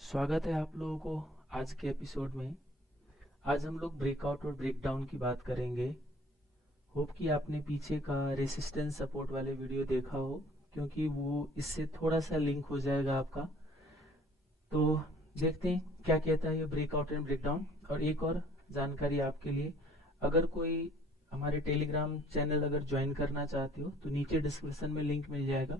स्वागत है आप लोगों को आज के एपिसोड में। आज हम लोग ब्रेकआउट और ब्रेकडाउन की बात करेंगे। होप कि आपने पीछे का रेसिस्टेंस सपोर्ट वाले वीडियो देखा हो, क्योंकि वो इससे थोड़ा सा लिंक हो जाएगा आपका। तो देखते हैं क्या कहता है ये ब्रेकआउट एंड ब्रेकडाउन। और एक और जानकारी आपके लिए, अगर कोई हमारे टेलीग्राम चैनल अगर ज्वाइन करना चाहते हो तो नीचे डिस्क्रिप्शन में लिंक मिल जाएगा।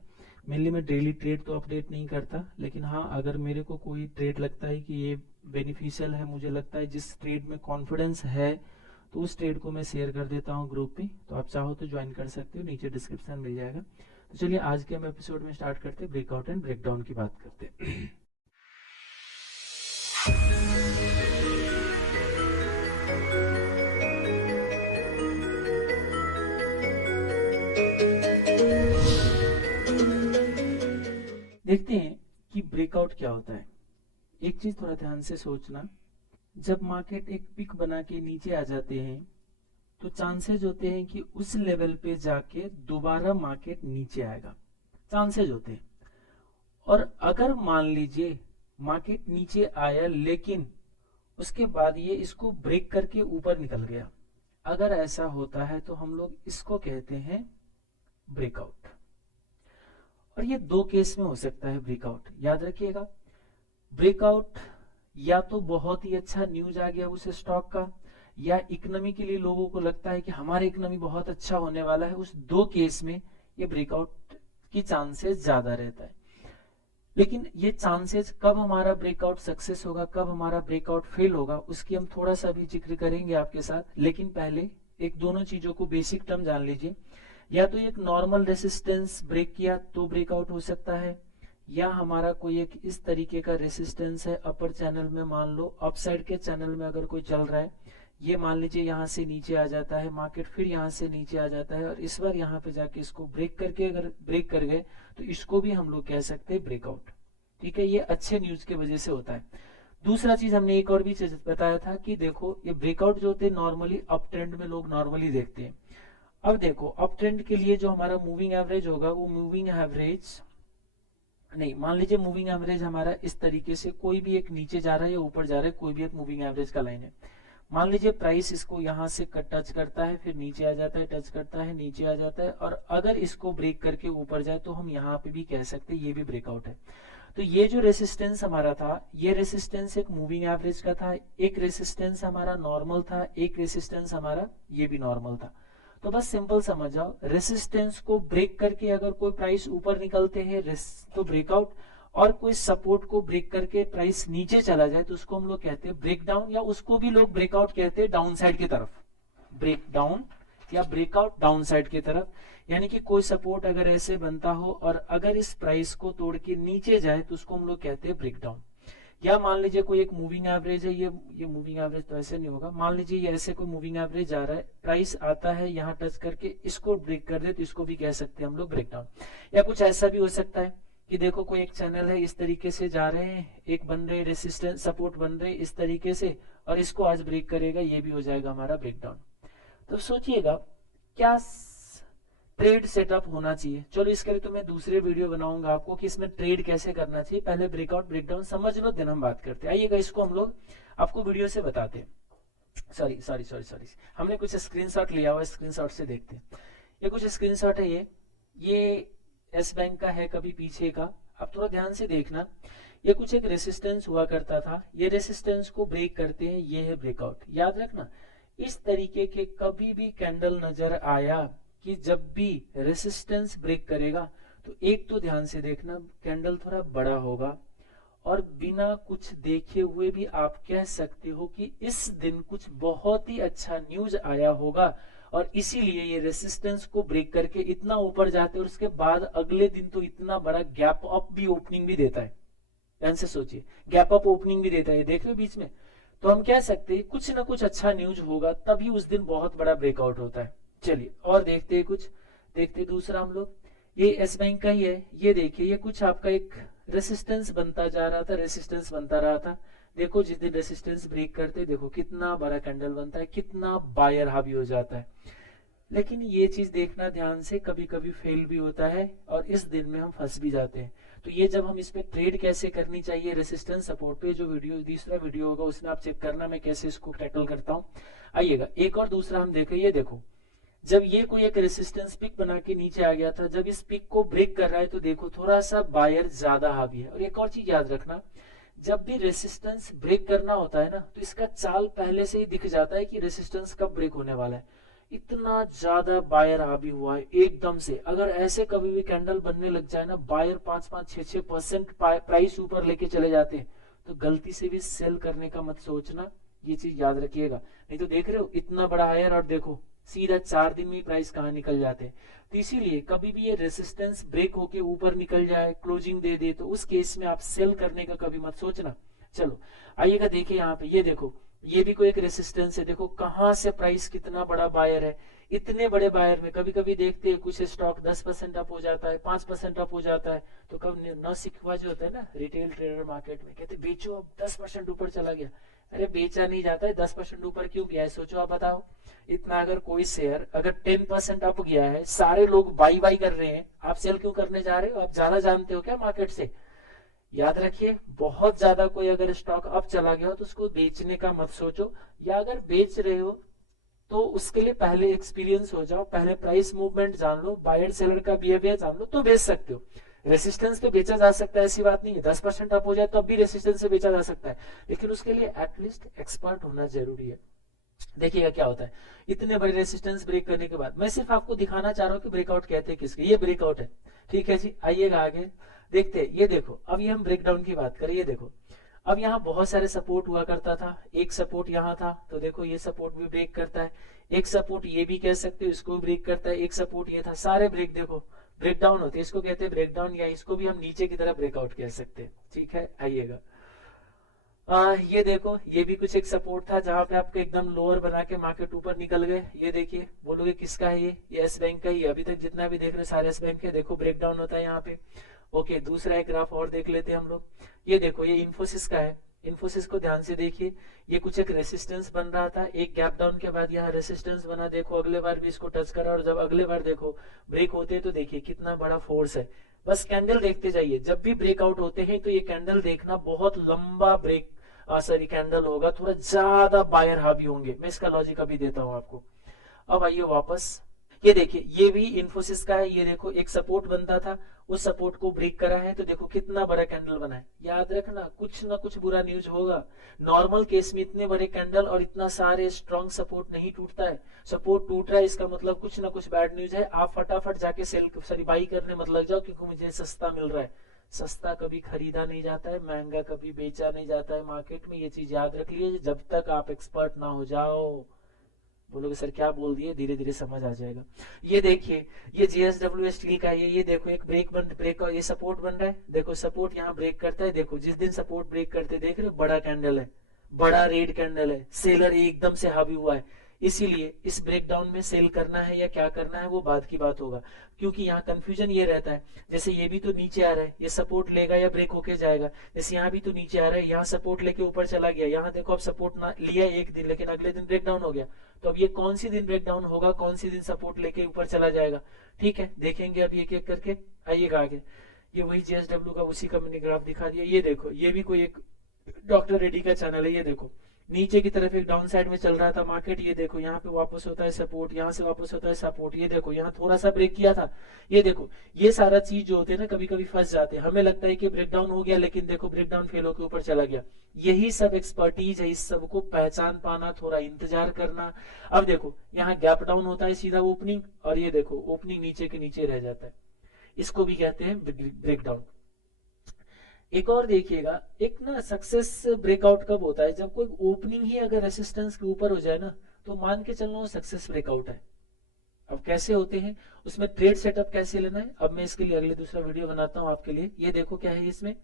मेनली मैं डेली ट्रेड तो अपडेट नहीं करता, लेकिन हाँ, अगर मेरे को कोई ट्रेड लगता है कि ये बेनिफिशियल है, मुझे लगता है जिस ट्रेड में कॉन्फिडेंस है, तो उस ट्रेड को मैं शेयर कर देता हूँ ग्रुप पे। तो आप चाहो तो ज्वाइन कर सकते हो, नीचे डिस्क्रिप्शन मिल जाएगा। तो चलिए आज के हम एपिसोड में स्टार्ट करते हैं, ब्रेकआउट एंड ब्रेकडाउन की बात करते हैं। देखते हैं कि ब्रेकआउट क्या होता है। एक चीज थोड़ा ध्यान से सोचना, जब मार्केट एक पिक बना के नीचे आ जाते हैं तो चांसेस होते हैं कि उस लेवल पे जाके दोबारा मार्केट नीचे आएगा, चांसेस होते हैं। और अगर मान लीजिए मार्केट नीचे आया लेकिन उसके बाद ये इसको ब्रेक करके ऊपर निकल गया, अगर ऐसा होता है तो हम लोग इसको कहते हैं ब्रेकआउट। और ये दो केस में हो सकता है ब्रेकआउट, याद रखिएगा। ब्रेकआउट या तो बहुत ही अच्छा न्यूज आ गया उस स्टॉक का, या इकोनॉमी के लिए लोगों को लगता है कि हमारा इकोनॉमी बहुत अच्छा होने वाला है, उस दो केस में ये ब्रेकआउट की चांसेस ज्यादा रहता है। लेकिन ये चांसेस कब हमारा ब्रेकआउट सक्सेस होगा, कब हमारा ब्रेकआउट फेल होगा, उसकी हम थोड़ा सा भी जिक्र करेंगे आपके साथ। लेकिन पहले एक दोनों चीजों को बेसिक टर्म जान लीजिए। या तो एक नॉर्मल रेसिस्टेंस ब्रेक किया तो ब्रेकआउट हो सकता है, या हमारा कोई एक इस तरीके का रेसिस्टेंस है अपर चैनल में, मान लो अपसाइड के चैनल में अगर कोई चल रहा है, ये मान लीजिए यहाँ से नीचे आ जाता है मार्केट, फिर यहाँ से नीचे आ जाता है और इस बार यहाँ पे जाके इसको ब्रेक करके अगर ब्रेक कर गए तो इसको भी हम लोग कह सकते हैं ब्रेकआउट। ठीक है, ये अच्छे न्यूज की वजह से होता है। दूसरा चीज हमने एक और भी चीज बताया था कि देखो ये ब्रेकआउट जो होते हैं नॉर्मली अप ट्रेंड में लोग नॉर्मली देखते हैं। अब देखो अप ट्रेंड के लिए जो हमारा मूविंग एवरेज होगा, वो मूविंग एवरेज नहीं, मान लीजिए मूविंग एवरेज हमारा इस तरीके से कोई भी एक नीचे जा रहा है या ऊपर जा रहा है, कोई भी एक मूविंग एवरेज का लाइन है। मान लीजिए प्राइस इसको यहाँ से टच करता है, फिर नीचे आ जाता है, टच करता है, नीचे आ जाता है, और अगर इसको ब्रेक करके ऊपर जाए तो हम यहाँ पे भी कह सकते हैं ये भी ब्रेकआउट है। तो ये जो रेसिस्टेंस हमारा था, ये रेसिस्टेंस एक मूविंग एवरेज का था, एक रेसिस्टेंस हमारा नॉर्मल था, एक रेसिस्टेंस हमारा ये भी नॉर्मल था। तो बस सिंपल समझ जाओ, रेसिस्टेंस को ब्रेक करके अगर कोई प्राइस ऊपर निकलते हैं तो ब्रेकआउट, और कोई सपोर्ट को ब्रेक करके प्राइस नीचे चला जाए तो उसको हम लोग कहते हैं ब्रेक डाउन, या उसको भी लोग ब्रेकआउट कहते हैं डाउन साइड की तरफ। ब्रेक डाउन या ब्रेकआउट डाउन साइड की तरफ, यानी कि कोई सपोर्ट अगर ऐसे बनता हो और अगर इस प्राइस को तोड़ के नीचे जाए तो उसको हम लोग कहते हैं ब्रेक डाउन। या मान लीजिए कोई एक मूविंग एवरेज है, ये मूविंग एवरेज तो ऐसे नहीं होगा, मान लीजिए ये ऐसे कोई मूविंग एवरेज आ रहा है, प्राइस आता है यहाँ टच करके इसको ब्रेक कर दे तो इसको भी कह सकते हैं हम लोग ब्रेक डाउन। या कुछ ऐसा भी हो सकता है कि देखो कोई एक चैनल है, इस तरीके से जा रहे हैं, एक बन रहे रेसिस्टेंस सपोर्ट बन रहे इस तरीके से, और इसको आज ब्रेक करेगा, ये भी हो जाएगा हमारा ब्रेक डाउन। तो सोचिएगा क्या ट्रेड सेटअप होना चाहिए। चलो इसके लिए तो मैं दूसरे वीडियो बनाऊंगा आपको कि इसमें ट्रेड कैसे करना चाहिए। पहले ब्रेकआउट ब्रेकडाउन समझ लो, दिन हम बात करते हैं। आइएगा इसको हम लोग आपको वीडियो से बताते हैं। सॉरी सॉरी सॉरी सॉरी, हमने कुछ स्क्रीनशॉट लिया हुआ, स्क्रीनशॉट से देखते हैं। ये कुछ स्क्रीनशॉट है, ये एस बैंक का है कभी पीछे का। अब थोड़ा ध्यान से देखना, ये कुछ एक रेसिस्टेंस हुआ करता था, ये रेसिस्टेंस को ब्रेक करते हैं, ये है ब्रेकआउट। याद रखना, इस तरीके के कभी भी कैंडल नजर आया कि जब भी रेसिस्टेंस ब्रेक करेगा तो एक तो ध्यान से देखना कैंडल थोड़ा बड़ा होगा, और बिना कुछ देखे हुए भी आप कह सकते हो कि इस दिन कुछ बहुत ही अच्छा न्यूज आया होगा, और इसीलिए ये रेसिस्टेंस को ब्रेक करके इतना ऊपर जाते हैं और उसके बाद अगले दिन तो इतना बड़ा गैप अप भी ओपनिंग भी देता है। ध्यान से सोचिए, गैप अप ओपनिंग भी देता है, देख रहे हो बीच में। तो हम कह सकते हैं कुछ ना कुछ अच्छा न्यूज होगा, तभी उस दिन बहुत बड़ा ब्रेकआउट होता है। चलिए और देखते हैं कुछ, देखते दूसरा हम लोग, ये एस बैंक का ही है। ये देखिए, ये कुछ आपका एक रेसिस्टेंस बनता जा रहा था, रेसिस्टेंस बनता रहा था। देखो जिस दिन रेसिस्टेंस ब्रेक करते देखो कितना बड़ा कैंडल बनता है, कितना बायर हावी हो जाता है। लेकिन ये चीज देखना ध्यान से, कभी कभी फेल भी होता है और इस दिन में हम फंस भी जाते हैं। तो ये जब हम इस पे ट्रेड कैसे करनी चाहिए रेसिस्टेंस सपोर्ट पे, जो वीडियो दूसरा वीडियो होगा उसमें आप चेक करना मैं कैसे इसको टैकल करता हूँ। आइएगा एक और दूसरा हम देखें, ये देखो जब ये कोई एक रेसिस्टेंस पिक बना के नीचे आ गया था, जब इस पिक को ब्रेक कर रहा है तो देखो थोड़ा सा बायर ज्यादा हावी है। और एक और चीज याद रखना, जब भी रेसिस्टेंस ब्रेक करना होता है ना तो इसका चाल पहले से ही दिख जाता है कि रेसिस्टेंस कब ब्रेक होने वाला है। इतना ज्यादा बायर हावी हुआ है एकदम से। अगर ऐसे कभी भी कैंडल बनने लग जाए ना, बायर 5-5, 6-6% प्राइस ऊपर लेके चले जाते हैं, तो गलती से भी सेल करने का मत सोचना, ये चीज याद रखिएगा। नहीं तो देख रहे हो इतना बड़ा हायर और देखो सीधा 4 दिन में प्राइस कहाँ निकल जाते हैं। तो इसीलिए कभी भी ये रेसिस्टेंस ब्रेक होके ऊपर निकल जाए, क्लोजिंग दे दे, तो उस केस में आप सेल करने का कभी मत सोचना। चलो आइएगा देखिए यहाँ पे, ये देखो ये भी कोई एक रेसिस्टेंस है, देखो कहाँ से प्राइस कितना बड़ा बायर है। इतने बड़े बायर में कभी कभी देखते हैं कुछ स्टॉक 10% अप हो जाता है, 5% अप हो जाता है, तो कब न सिखवा जो होता है ना रिटेल ट्रेडर मार्केट में, कहते बेचो अब 10% ऊपर चला गया। अरे बेचा नहीं जाता है, 10% ऊपर क्यों गया है सोचो आप बताओ। इतना अगर कोई शेयर अगर 10% अप गया है, सारे लोग बाई बाई कर रहे हैं, आप सेल क्यों करने जा रहे हो? आप ज्यादा जानते हो क्या मार्केट से? याद रखिए बहुत ज्यादा कोई अगर स्टॉक अप चला गया हो तो उसको बेचने का मत सोचो, या अगर बेच रहे हो तो उसके लिए पहले एक्सपीरियंस हो जाओ, पहले प्राइस मूवमेंट जान लो, बायर सेलर का बिहेवियर जान लो, तो बेच सकते हो। रेसिस्टेंस पे बेचा जा सकता है ऐसी बात नहीं है, 10% अप हो जाए तो अब भी रेसिस्टेंस से बेचा जा सकता है, लेकिन उसके लिए एटलीस्ट एक्सपर्ट होना जरूरी है। देखिएगा क्या होता है, इतने बड़े रेसिस्टेंस ब्रेक करने के बाद मैं सिर्फ आपको दिखाना चाह रहा हूँ कि ब्रेकआउट कहते हैं किसके, ये ब्रेकआउट है। ठीक है जी, आइएगा आगे देखते हैं। ये देखो अब ये हम ब्रेकडाउन की बात करें, ये देखो अब यहाँ बहुत सारे सपोर्ट हुआ करता था, एक सपोर्ट यहाँ था तो देखो ये सपोर्ट भी ब्रेक करता है, एक सपोर्ट ये भी कह सकते हो इसको भी ब्रेक करता है, एक सपोर्ट ये था, सारे ब्रेक देखो ब्रेकडाउन होते हैं, इसको कहते हैं ब्रेकडाउन, या इसको भी हम नीचे की तरफ ब्रेकआउट कह सकते हैं। ठीक है आइएगा ये देखो ये भी कुछ एक सपोर्ट था जहां पे आपको एकदम लोअर बना के मार्केट ऊपर निकल गए। ये देखिए बोलोगे किसका है ये यस बैंक का ही, अभी तक जितना भी देख रहे सारे यस बैंक के, देखो ब्रेकडाउन होता है यहाँ पे। ओके दूसरा एक ग्राफ और देख लेते हैं हम लोग, ये देखो ये इन्फोसिस का है, इन्फोसिस को ध्यान से देखिए, ये कुछ एक रेसिस्टेंस बन रहा था, एक गैप डाउन के बाद यहाँ रेसिस्टेंस बना, देखो अगले बार भी इसको टच करा, और जब अगले बार देखो ब्रेक होते हैं तो देखिए कितना बड़ा फोर्स है। बस कैंडल देखते जाइए, जब भी ब्रेकआउट होते हैं तो ये कैंडल देखना बहुत लंबा ब्रेक सॉरी कैंडल होगा, थोड़ा ज्यादा बायर हावी होंगे, मैं इसका लॉजिक अभी देता हूं आपको। अब आइए वापस, ये देखिए ये भी इन्फोसिस का है, ये देखो एक सपोर्ट बनता था, उस सपोर्ट को ब्रेक करा है तो देखो कितना बड़ा कैंडल बना है। याद रखना कुछ ना कुछ बुरा न्यूज होगा, नॉर्मल केस में इतने बड़े कैंडल और इतना सारे स्ट्रॉन्ग सपोर्ट नहीं टूटता है। सपोर्ट टूट रहा है इसका मतलब कुछ ना कुछ बैड न्यूज है, आप फटाफट जाके सेल सॉरी बाई करने मत लग जाओ क्योंकि मुझे सस्ता मिल रहा है। सस्ता कभी खरीदा नहीं जाता है, महंगा कभी बेचा नहीं जाता है मार्केट में, ये चीज याद रख लीजिए जब तक आप एक्सपर्ट ना हो जाओ। बोलोगे सर क्या बोल दिए, धीरे धीरे समझ आ जाएगा। ये देखिए ये JSW स्टील का ये देखो एक ब्रेक ये सपोर्ट बन रहा है, देखो सपोर्ट यहाँ ब्रेक करता है, देखो जिस दिन सपोर्ट ब्रेक करते देख रहे हो बड़ा कैंडल है, बड़ा रेड कैंडल है, सेलर एकदम से हावी हुआ है, इसीलिए इस ब्रेकडाउन में सेल करना है या क्या करना है वो बाद की बात होगा, क्योंकि यहाँ कंफ्यूजन ये रहता है, जैसे ये भी तो नीचे आ रहा है, ये सपोर्ट लेगा या ब्रेक होके जाएगा, जैसे यहाँ भी तो नीचे आ रहा है, यहाँ सपोर्ट लेके ऊपर चला गया, यहाँ देखो अब सपोर्ट ना लिया एक दिन लेकिन अगले दिन ब्रेकडाउन हो गया, तो अब ये कौन सी दिन ब्रेकडाउन होगा, कौन सी दिन सपोर्ट लेके ऊपर चला जाएगा। ठीक है देखेंगे अब एक एक करके, आइएगा आगे। ये वही JSW का उसी का मैंने ग्राफ दिखा दिया, ये देखो ये भी कोई एक डॉक्टर रेड्डी का चैनल है, ये देखो नीचे की तरफ एक डाउन साइड में चल रहा था मार्केट, ये देखो यहाँ पे वापस होता है सपोर्ट, यहाँ से वापस होता है सपोर्ट, ये देखो यहाँ थोड़ा सा ब्रेक किया था, ये देखो ये सारा चीज जो होते हैं ना कभी कभी फंस जाते हैं, हमें लगता है कि ब्रेकडाउन हो गया लेकिन देखो ब्रेकडाउन फेल होकर ऊपर चला गया। यही सब एक्सपर्टीज है, इस सब को पहचान पाना, थोड़ा इंतजार करना। अब देखो यहाँ गैप डाउन होता है सीधा ओपनिंग, और ये देखो ओपनिंग नीचे के नीचे रह जाता है, इसको भी कहते हैं ब्रेकडाउन। एक और देखिएगा, एक ना सक्सेस ब्रेकआउट कब होता है, जब कोई ओपनिंग ही अगर रेसिस्टेंस के ऊपर हो जाए ना तो मान के चलना वो सक्सेस ब्रेकआउट है। अब कैसे होते हैं उसमें ट्रेड सेटअप कैसे लेना है, अब मैं इसके लिए अगले दूसरा वीडियो बनाता हूं आपके लिए। ये देखो क्या है इसमें,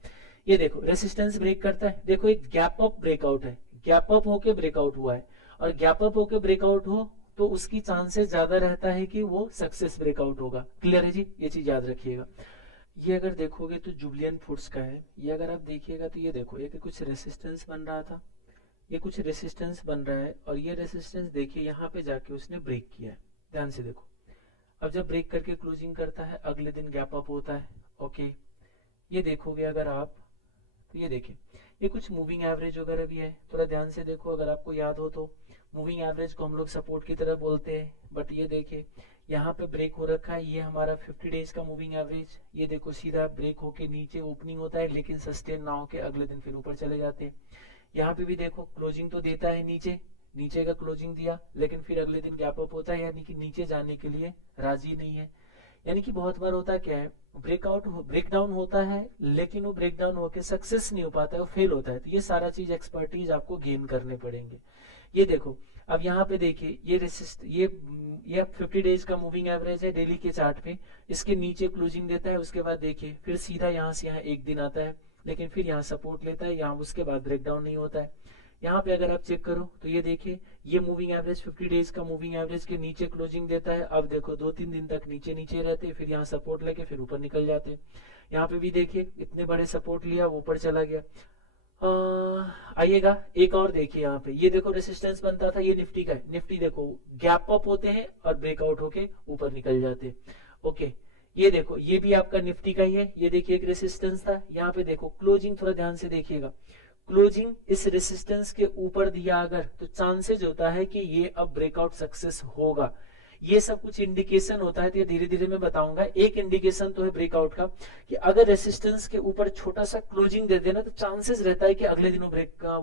ये देखो रेसिस्टेंस ब्रेक करता है, देखो एक गैप अप ब्रेकआउट है, गैप अप होके ब्रेकआउट हुआ है, और गैप अप होके ब्रेकआउट हो तो उसकी चांसेस ज्यादा रहता है कि वो सक्सेस ब्रेकआउट होगा। क्लियर है जी, ये चीज याद रखिएगा। ये अगर देखोगे तो जुबिलियंट फूड्स का है, ये अगर आप देखिएगा तो ये देखो ये कुछ रेसिस्टेंस बन रहा था, ये कुछ रेसिस्टेंस बन रहा है, और ये रेसिस्टेंस देखिए यहाँ पे जाके उसने ब्रेक किया है, ध्यान से देखो। अब जब ब्रेक करके क्लोजिंग करता है अगले दिन गैप अप होता है, ओके ये देखोगे अगर आप, तो ये देखिए ये कुछ मूविंग एवरेज वगैरह भी है, थोड़ा ध्यान से देखो अगर आपको याद हो तो। मूविंग एवरेज को हम लोग सपोर्ट की तरह बोलते हैं, बट ये देखिए यहाँ पे ब्रेक हो रखा है, ये हमारा 50 डेज का मूविंग एवरेज। ये देखो सीधा ब्रेक होके नीचे ओपनिंग होता है, लेकिन सस्टेन ना होके अगले दिन फिर ऊपर चले जाते हैं। यहाँ पे भी देखो क्लोजिंग तो देता है नीचे, नीचे का क्लोजिंग दिया, लेकिन फिर अगले दिन गैप अप होता है, यानी कि नीचे जाने के लिए राजी नहीं है। यानी कि बहुत बार होता क्या है, ब्रेकआउट ब्रेकडाउन होता है, लेकिन वो ब्रेकडाउन होकर सक्सेस नहीं हो पाता है, वो फेल होता है। तो ये सारा चीज एक्सपर्टीज आपको गेन करने पड़ेंगे। ये देखो अब यहाँ पे देखिए ये रेसिस्ट ये 50 डेज का मूविंग एवरेज है डेली के चार्ट पे, इसके नीचे क्लोजिंग देता है, उसके बाद देखिए फिर सीधा यहाँ से यहाँ एक दिन आता है, लेकिन फिर यहाँ सपोर्ट लेता है, यहाँ उसके बाद ब्रेकडाउन नहीं होता है। यहाँ पे अगर आप चेक करो तो ये देखिए ये मूविंग एवरेज 50 डेज का मूविंग एवरेज के नीचे क्लोजिंग देता है। अब देखो 2-3 दिन तक नीचे नीचे रहते, फिर यहाँ सपोर्ट लेके फिर ऊपर निकल जाते। यहाँ पे भी देखिए इतने बड़े सपोर्ट लिया, वो ऊपर चला गया। आइएगा एक और देखिए, यहाँ पे ये देखो रेसिस्टेंस बनता था, ये निफ्टी का है। निफ्टी देखो गैप अप होते हैं और ब्रेकआउट होके ऊपर निकल जाते। ओके, ये देखो ये भी आपका निफ्टी का ही है। ये देखिए एक रेसिस्टेंस था, यहाँ पे देखो क्लोजिंग थोड़ा ध्यान से देखिएगा, क्लोजिंग इस रेसिस्टेंस के ऊपर दिया अगर, तो चांसेस होता है कि ये अब ब्रेकआउट सक्सेस होगा। ये सब कुछ इंडिकेशन होता है, तो ये धीरे धीरे मैं बताऊंगा। एक इंडिकेशन तो है ब्रेकआउट का कि अगर रेसिस्टेंस के ऊपर छोटा सा क्लोजिंग दे देना, तो चांसेस रहता है कि अगले दिनों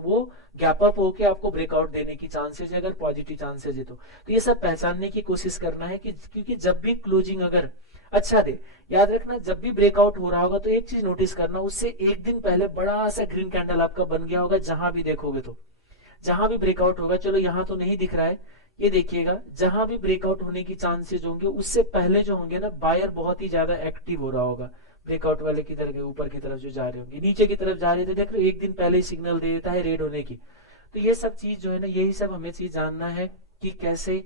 वो गैप अप होके आपको ब्रेकआउट देने की चांसेस है, अगर पॉजिटिव चांसेस है तो ये सब पहचानने की कोशिश करना है कि क्योंकि जब भी क्लोजिंग अगर अच्छा दे, याद रखना जब भी ब्रेकआउट हो रहा होगा तो एक चीज नोटिस करना, उससे एक दिन पहले बड़ा सा ग्रीन कैंडल आपका बन गया होगा। जहां भी देखोगे तो जहां भी ब्रेकआउट होगा, चलो यहाँ तो नहीं दिख रहा है, ये देखिएगा जहां भी ब्रेकआउट होने की चांसेस होंगे उससे पहले जो होंगे ना, बायर बहुत ही ज्यादा एक्टिव हो रहा होगा। ब्रेकआउट वाले किधर गए, ऊपर की तरफ जो जा रहे होंगे, नीचे की तरफ जा रहे थे, देख रहे हो एक दिन पहले ही सिग्नल दे देता है रेड होने की। तो ये सब चीज जो है ना, यही सब हमें चीज जानना है कि कैसे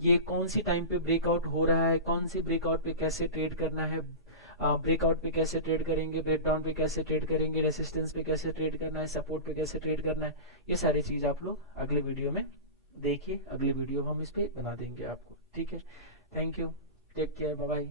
ये कौन सी टाइम पे ब्रेकआउट हो रहा है, कौन सी ब्रेकआउट पे कैसे ट्रेड करना है, ब्रेकआउट पे कैसे ट्रेड करेंगे, ब्रेकडाउन पे कैसे ट्रेड करेंगे, रेसिस्टेंस पे कैसे ट्रेड करना है, सपोर्ट पे कैसे ट्रेड करना है। ये सारी चीज आप लोग अगले वीडियो में देखिए, अगले वीडियो हम इस पे बना देंगे आपको। ठीक है, thank you, take care, bye bye.